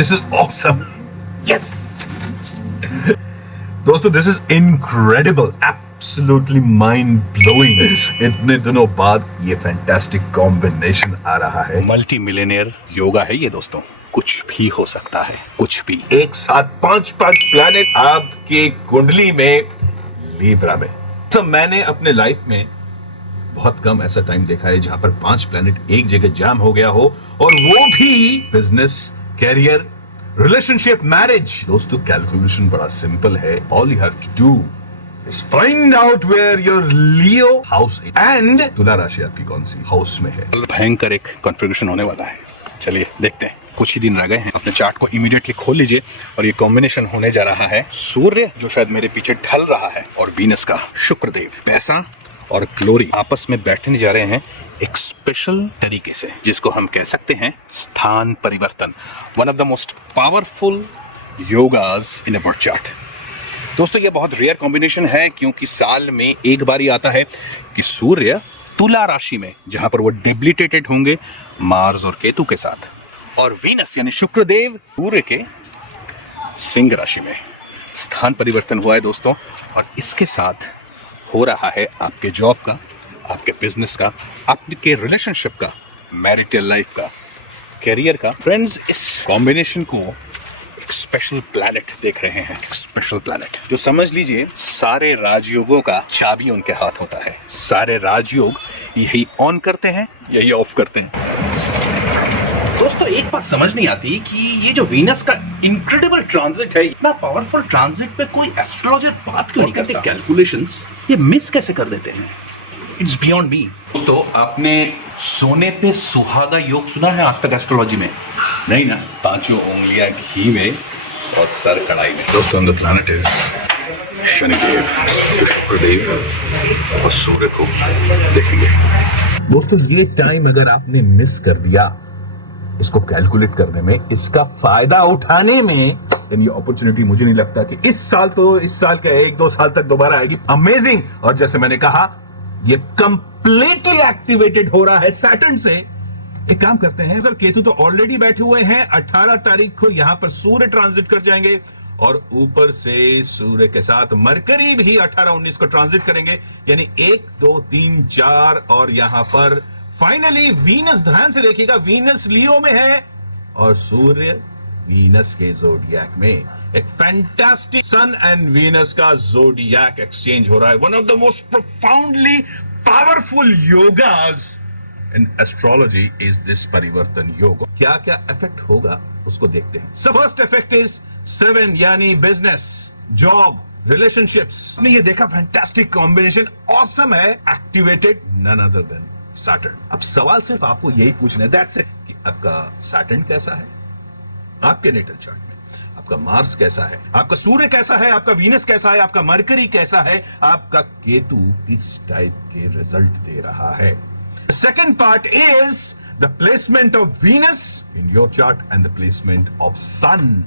This is awesome, yes दोस्तों, this is incredible, absolutely mind blowing. इतने दिनों बाद ये फैंटास्टिक कॉम्बिनेशन आ रहा है। मल्टी मिलियनेयर योगा है ये दोस्तों, कुछ भी हो सकता है, कुछ भी। एक साथ 5 प्लैनेट आपके कुंडली में, लीब्रा में। तो मैंने अपने लाइफ में बहुत कम ऐसा टाइम देखा है जहां पर 5 प्लैनेट एक जगह जाम हो गया हो, और वो भी बिजनेस, कैरियर, रिलेशनशिप, मैरिज। दोस्तों कैलकुलेशन बड़ा सिंपल है। All you have to do is find out where your Leo house and तुला राशि आपकी कौन सी हाउस में है। भयंकर एक कॉन्फ़िगरेशन होने वाला है। चलिए देखते हैं, कुछ ही दिन रह गए हैं। अपने चार्ट को इमीडिएटली खोल लीजिए और ये कॉम्बिनेशन होने जा रहा है सूर्य जो शायद मेरे पीछे ढल रहा है, और वीनस का शुक्रदेव। पैसा और ग्लोरी आपस में बैठने जा रहे हैं एक स्पेशल तरीके से, जिसको हम कह सकते हैं स्थान परिवर्तन। One of the most powerful yogas in a birth chart. दोस्तों ये बहुत रेयर कॉम्बिनेशन है, क्योंकि साल में एक बार ही आता है कि सूर्य तुला राशि में, जहां पर वो डिब्लिटेटेड होंगे मार्स और केतु के साथ, और वीनस यानी शुक्रदेव सूर्य के सिंह राशि में स्थान परिवर्तन हुआ है दोस्तों। और इसके साथ हो रहा है आपके जॉब का, आपके बिजनेस का, आपके रिलेशनशिप का, मैरिटल लाइफ का, कैरियर का। फ्रेंड्स, इस कॉम्बिनेशन को एक स्पेशल प्लैनेट देख रहे हैं, एक स्पेशल प्लैनेट जो समझ लीजिए सारे राजयोगों का चाबी उनके हाथ होता है। सारे राजयोग यही ऑन करते हैं, यही ऑफ करते हैं। दोस्तों एक बात समझ नहीं आती कि ये जो वीनस का इनक्रेडिबल ट्रांजिट है, इतना पावरफुल ट्रांजिट पे कोई एस्ट्रोलॉजर बात क्यों नहीं करता? कैलकुलेशंस ये मिस कैसे कर देते हैं? It's beyond me. तो आपने सोने पे सुहागा योग सुना है आज तक एस्ट्रोलॉजी में? नहीं ना? 5 उंगलियां घी में और सर कढ़ाई में। दोस्तों द प्लैनेट इज शनिदेव, जो शुक्रदेव और सूर्य को देखेंगे। दोस्तों ये टाइम अगर आपने मिस कर दिया इसको कैलकुलेट करने में, इसका फायदा उठाने में, ये अपॉर्चुनिटी मुझे नहीं लगता कि इस साल का 1-2 साल तक दोबारा आएगी। अमेजिंग। और जैसे मैंने कहा, ये कंप्लीटली एक्टिवेटेड हो रहा है सैटर्न से। एक काम करते हैं सर, केतु तो ऑलरेडी बैठे हुए हैं। 18 तारीख को यहां पर सूर्य ट्रांजिट कर जाएंगे, और ऊपर से सूर्य के साथ मरकरी भी 18-19 को ट्रांजिट करेंगे, यानी 1, 2, 3, 4, और यहां पर फाइनली वीनस, ध्यान से देखिएगा, वीनस लियो में है और सूर्य वीनस के ज़ोडिएक में। एक फैंटास्टिक सन एंड वीनस का ज़ोडिएक एक्सचेंज हो रहा है। One of the most profoundly powerful yogas in astrology is this parivartan yoga. क्या क्या इफेक्ट होगा उसको देखते हैं। सो फर्स्ट इफेक्ट इज 7, यानी बिजनेस, जॉब, रिलेशनशिप्स। हमने ये देखा फैंटास्टिक कॉम्बिनेशन, ऑसम है। Activated none other than Saturn. अब सवाल सिर्फ आपको यही पूछना है, दैट्स इट, कि आपका सैटर्न कैसा है आपके नेटल चार्ट में, आपका मार्स कैसा है, आपका सूर्य कैसा है, आपका वीनस कैसा है, आपका मरकरी कैसा है, आपका केतु किस टाइप के रिजल्ट दे रहा है। Second part is the placement of Venus in your chart and the placement of sun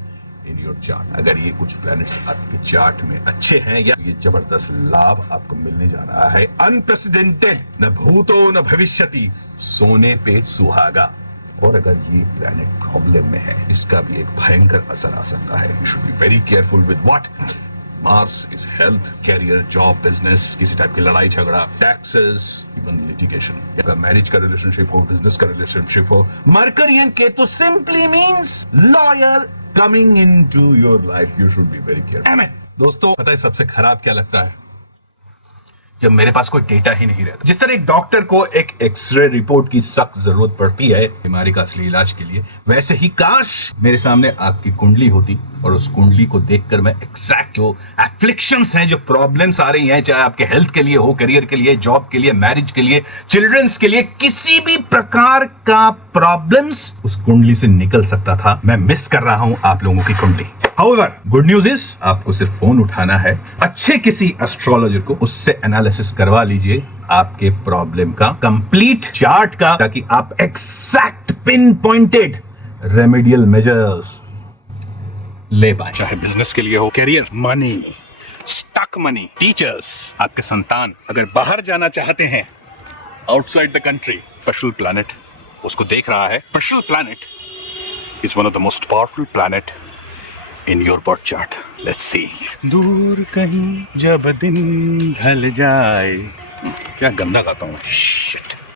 in your chart. अगर ये कुछ प्लैनेट्स आपके चार्ट में अच्छे हैं, या ये जबरदस्त लाभ आपको मिलने जा रहा है, अनप्रेसिडेंटेड, न भूतो न भविष्यति, सोने पे सुहागा। और अगर ये प्लैनेट प्रॉब्लम में है, इसका भी एक भयंकर असर आ सकता है। You should be very careful with what. Mars is health, career, job, business, किसी टाइप की लड़ाई झगड़ा, टैक्सेस, इवन लिटिगेशन। अगर मैरिज का रिलेशनशिप हो, बिजनेस का रिलेशनशिप हो, Mercury and Ketu simply means lawyer coming into your life. You should be very careful. दोस्तों पता है सबसे खराब क्या लगता है? जब मेरे पास कोई डेटा ही नहीं रहता। जिस तरह एक डॉक्टर को एक एक्सरे रिपोर्ट की सख्त जरूरत पड़ती है बीमारी का असली इलाज के लिए, वैसे ही काश मेरे सामने आपकी कुंडली होती और उस कुंडली को देखकर मैं एग्जैक्ट जो एफ्लिक्शंस हैं, जो प्रॉब्लम्स आ रही हैं, चाहे आपके हेल्थ के लिए हो, करियर के लिए, जॉब के लिए, मैरिज के लिए, चिल्ड्रंस के लिए, किसी भी प्रकार का प्रॉब्लम्स उस कुंडली से निकल सकता था। मैं मिस कर रहा हूं आप लोगों की कुंडली। However, गुड न्यूज इज आपको सिर्फ फोन उठाना है, अच्छे किसी एस्ट्रोलॉजर को, उससे एनालिसिस करवा लीजिए आपके प्रॉब्लम का, कंप्लीट चार्ट का, ताकि आप exact pin pointed remedial measures ले पाए। चाहे बिजनेस के लिए हो, career, money, stuck money, teachers, आपके संतान अगर बाहर जाना चाहते हैं, outside the country, special planet उसको देख रहा है। Special planet is one of the most powerful planet in your birth chart. Let's see. दूर कहीं जब दिन ढल जाए, क्या गंदा गाता हूँ. Shit.